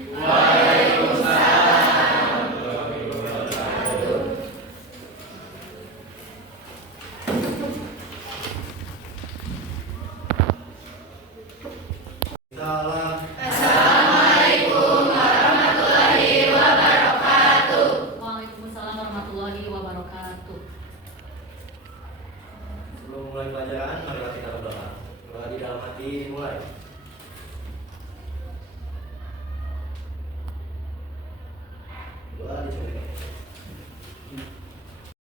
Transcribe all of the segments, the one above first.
Assalamualaikum warahmatullahi wabarakatuh. Waalaikumsalam warahmatullahi wabarakatuh. Sebelum mulai pelajaran, marilah kita berdoa. Doa di dalam hati mulai. Doa dicoba.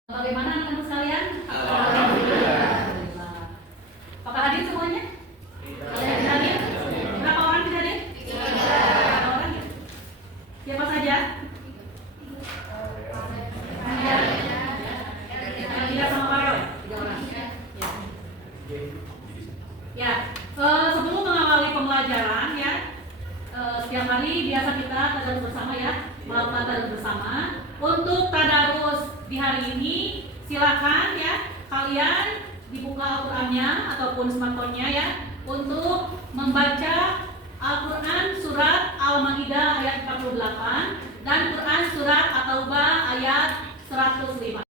Bagaimana anak-anak sekalian? Alhamdulillah. Apakah hadir semuanya? Hadir? Berapa orang di hadir? 3 orang ya? Siapa saja? Tidak sama Pak Roy? 3 orang. Ya, sebelum mengawali pembelajaran ya, setiap hari biasa kita tadarus bersama ya, melakukan tadarus bersama. Untuk tadarus di hari ini, silakan ya kalian dibuka Al-Qur'annya ataupun smartphone-nya ya untuk membaca Al-Qur'an surat Al-Maidah ayat 48 dan Quran surat At-Taubah ayat 105.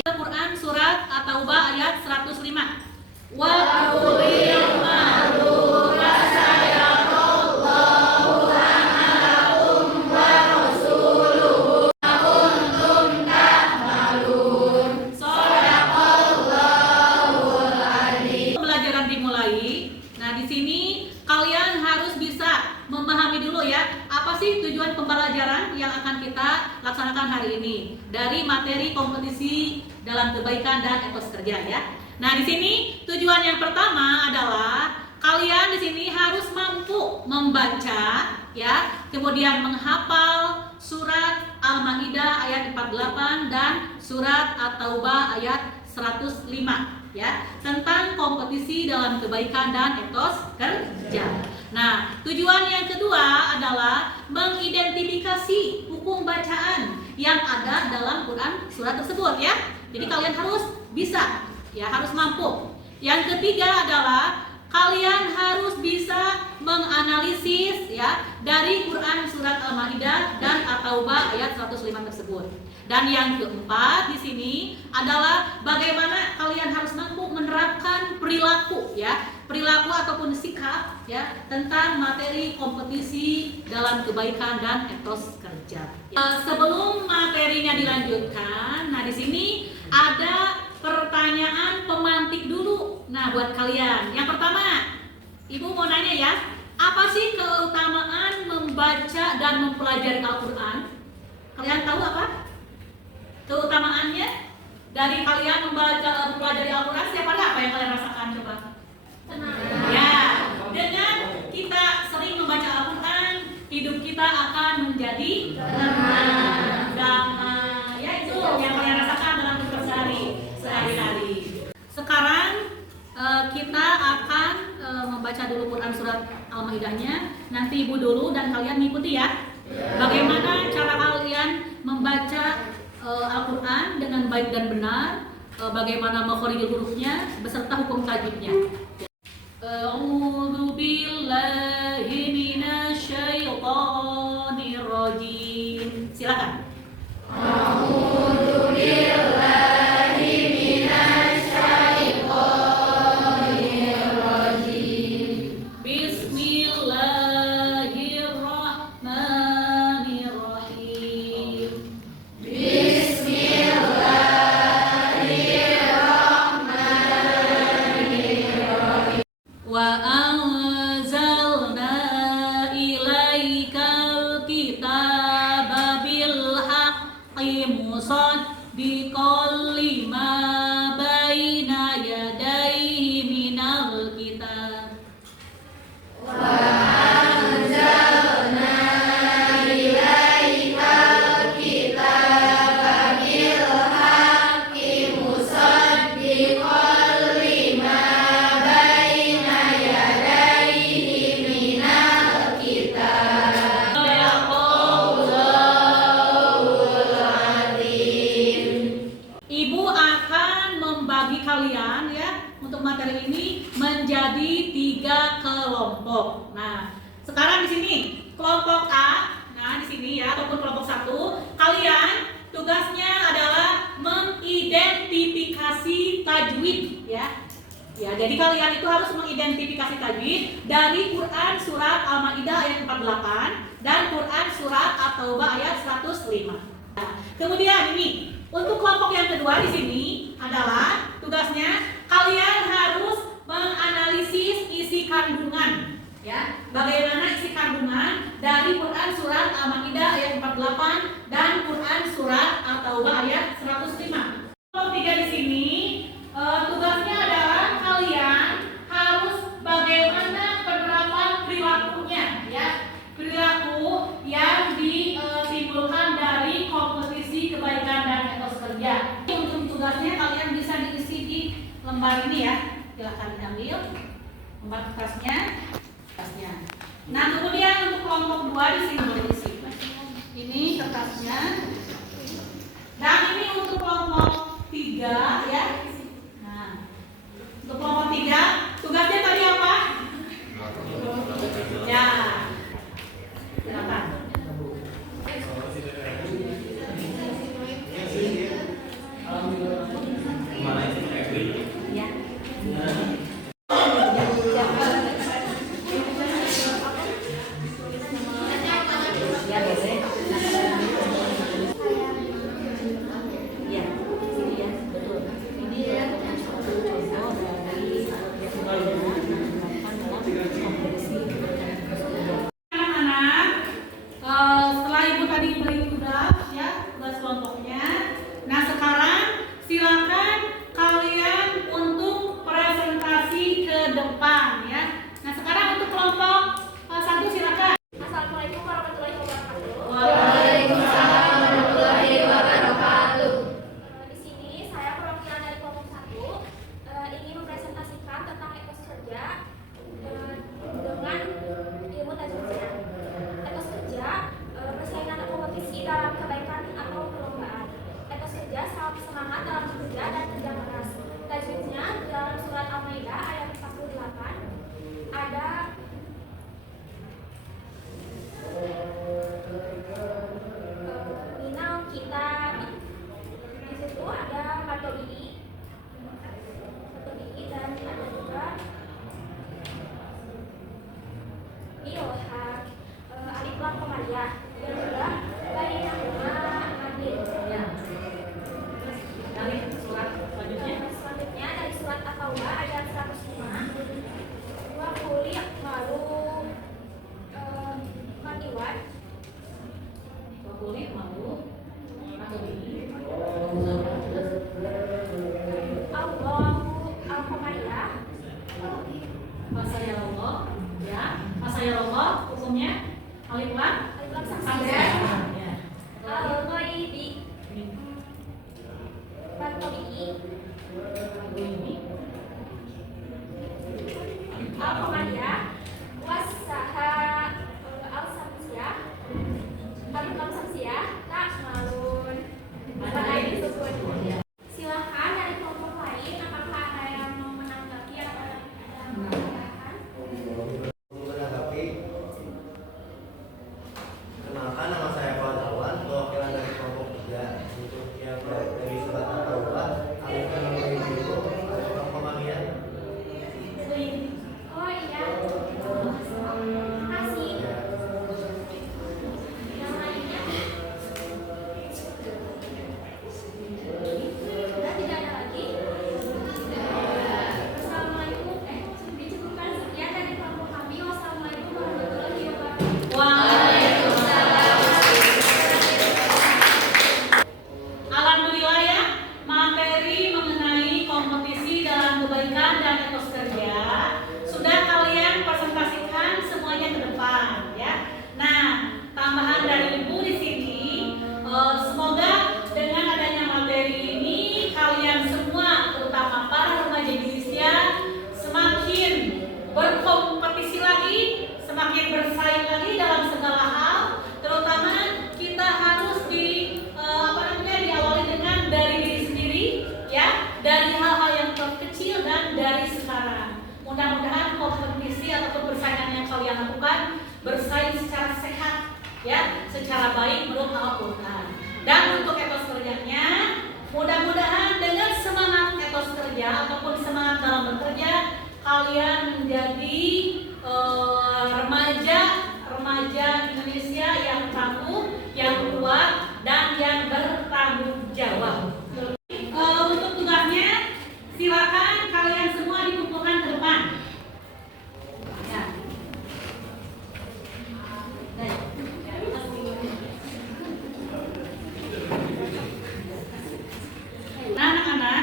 Quran surat At-Taubah ayat 105. Wa qulil ma'ruf sayaqallahu amalakum wa rasuluhu kuntum ta'malun. Shadaqallahul adzim. Pembelajaran dimulai. Nah, di sini kalian harus bisa memahami dulu ya, apa sih tujuan pembelajaran yang akan kita laksanakan hari ini dari materi kompetisi dalam kebaikan dan etos kerja ya. Nah, di sini tujuan yang pertama adalah kalian di sini harus mampu membaca ya, kemudian menghafal surat Al-Maidah ayat 48 dan surat At-Taubah ayat 105 ya, tentang kompetisi dalam kebaikan dan etos kerja. Nah, tujuan yang kedua adalah mengidentifikasi hukum bacaan yang ada dalam Quran surat tersebut ya. Jadi kalian harus bisa ya, harus mampu. Yang ketiga adalah kalian harus bisa menganalisis ya dari Quran surat Al-Maidah dan At-Taubah ayat 105 tersebut. Dan yang keempat di sini adalah bagaimana kalian harus mampu menerapkan perilaku ya, perilaku ataupun sikap ya tentang materi kompetisi dalam kebaikan dan etos kerja. Sebelum materinya dilanjutkan, nah di sini ada pertanyaan pemantik dulu. Nah, buat kalian, yang pertama, Ibu mau nanya ya, apa sih keutamaan membaca dan mempelajari Al-Quran? Kalian tahu apa keutamaannya dari kalian membaca mempelajari Al-Quran? Siapa apa yang kalian rasakan? Coba. Tenang. Ya, dengan kita sering membaca Al-Quran, hidup kita akan menjadi tenang, damai. Ya, itu yang kalian rasakan dalam hidup sehari-hari. Sekarang kita akan membaca dulu Quran surat Al-Maidahnya. Nanti Ibu dulu dan kalian mengikuti ya. Bagaimana cara kalian membaca Al-Quran dengan baik dan benar, bagaimana makhorijul hurufnya beserta hukum tajwidnya. A'udzu billahi minasyaitonir rajim. Silakan. A'udzu billahi minasyaitonir rajim. Bismillahirrahmanirrahim. Wa anzalna ilaikal kitaba bil haqqi musaddiqan lima baina yadayhi minal kitab. Wa anzalna ilaikal Ya, jadi kalian itu harus mengidentifikasi tajwid dari Quran surat Al-Maidah ayat 48 dan Quran surat At-Taubah ayat 105. Nah, kemudian ini untuk kelompok yang kedua di sini adalah tugasnya kalian harus menganalisis isi kandungan. Ya, bagaimana isi kandungan dari Quran surat Al-Maidah ayat 48 dan Quran surat At-Taubah ayat 105. Kelompok 3 di sini tugasnya adalah kalian harus bagaimana penerapan perilakunya, ya, perilaku yang ditimbulkan dari kompetisi kebaikan dan etos kerja. Untuk tugasnya kalian bisa diisi di lembar ini ya, silahkan diambil lembar kertasnya. Nah, kemudian untuk kelompok 2 di sini diisi. Ini kertasnya. Dan ini untuk kelompok 3 ya. Nah, untuk kelompok 3 tugasnya tadi apa? Ya. Silakan. Ya. Setelah ibu tadi beri tugas ya, tugas kelompoknya. Nah, sekarang silakan kalian untuk presentasi ke depan ya. Nah, sekarang untuk kelompok 1 silakan. Assalamualaikum warahmatullahi wabarakatuh. Waalaikumsalam warahmatullahi wabarakatuh. Di sini saya perwakilan dari kelompok 1 ingin mempresentasikan tentang etos kerja dengan ilmu tajwidnya. Etos kerja persaingan atau kompetisi dalam kebaikan atau perlombaan. Etos kerja semangat dalam bekerja kalian menjadi remaja Indonesia yang tangguh, yang kuat, dan yang bertanggung jawab. Untuk tugasnya, silakan kalian semua dikumpulkan ke depan. Ya. Nah, anak-anak,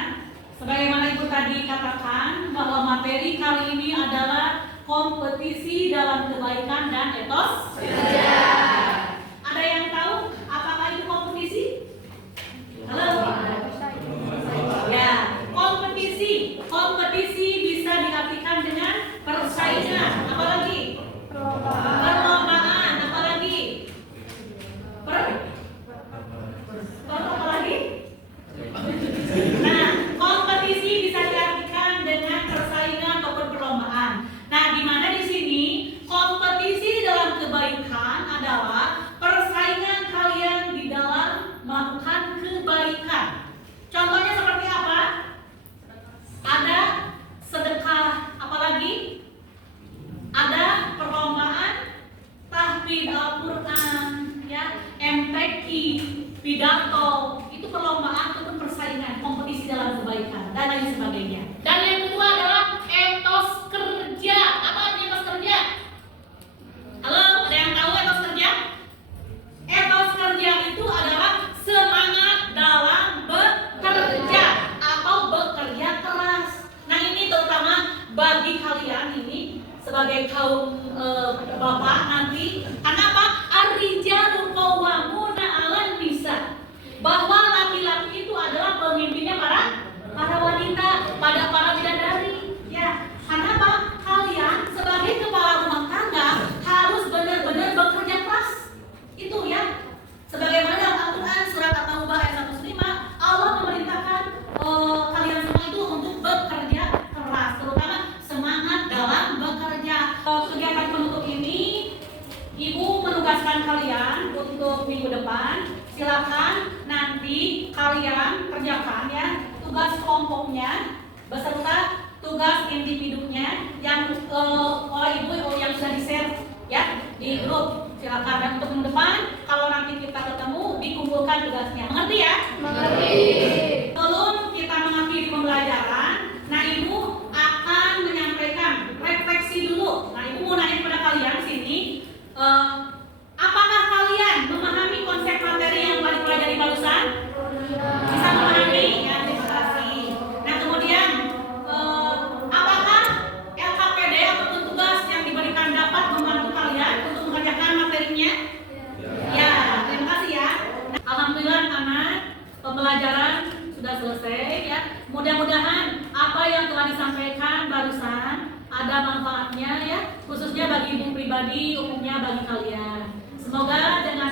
sebagaimana Ibu tadi katakan bahwa materi kali ini adalah kompetisi dalam kebaikan dan etos kerja. Ada yang tahu apakah itu kompetisi? Halo? Ya, kompetisi bisa diartikan dengan persaingan. Apalagi? Perlombaan. Apalagi? Apalagi? Nah, kompetisi bisa diartikan dengan persaingan ataupun perlombaan. Nah, di mana di sini kompetisi dalam kebaikan adalah persaingan kalian di dalam melakukan kebaikan. Contohnya seperti apa? Ada sedekah, apalagi? Ada perlombaan tahfidz Al-Quran, ya, MTQ, pidato, itu perlombaan ataupun persaingan, kompetisi dalam kebaikan dan lain sebagainya. Dan yang kedua adalah etos kerja. Apa artinya etos kerja? Halo, ada yang tahu etos kerja? Etos kerja itu adalah semangat dalam bekerja atau bekerja keras. Nah, ini terutama bagi kalian ini sebagai kaum bapak nanti. Karena apa? Ar-rijalu qawwamuna 'alan nisa. Bahwa laki-laki itu adalah pemimpinnya para wanita, para bidadari. Ya, karena apa? Kalian sebagai kepala rumah tangga harus benar-benar bekerja keras. Itu ya. Sebagaimana dalam Al-Quran surat At-Taubah ayat 105, Allah memerintahkan kalian semua itu untuk bekerja keras, terutama semangat dalam bekerja. Kegiatan penutup ini, Ibu menugaskan kalian untuk minggu depan. Silakan nanti kalian kerjakan ya tugas kelompoknya beserta tugas individunya yang oleh Ibu yang sudah di-share ya di grup. Silakan, dan untuk minggu depan kalau nanti kita ketemu dikumpulkan tugasnya. Mengerti ya? Mengerti. Sebelum kita mengakhiri pembelajaran, nah Ibu akan menyampaikan refleksi dulu. Nah, Ibu mau nanya kepada kalian sini, apakah kalian memahami konsep materi yang telah dipelajari barusan? Bisa memahami? Ya, terima kasih. Nah, kemudian apakah LKPD ataupun tugas yang diberikan dapat membantu kalian untuk mengerjakan materinya? Ya, terima kasih ya. Nah, alhamdulillah anak, pembelajaran sudah selesai ya. Mudah-mudahan apa yang telah disampaikan barusan ada manfaatnya ya, khususnya bagi Ibu pribadi, umumnya bagi kalian. Semoga dengan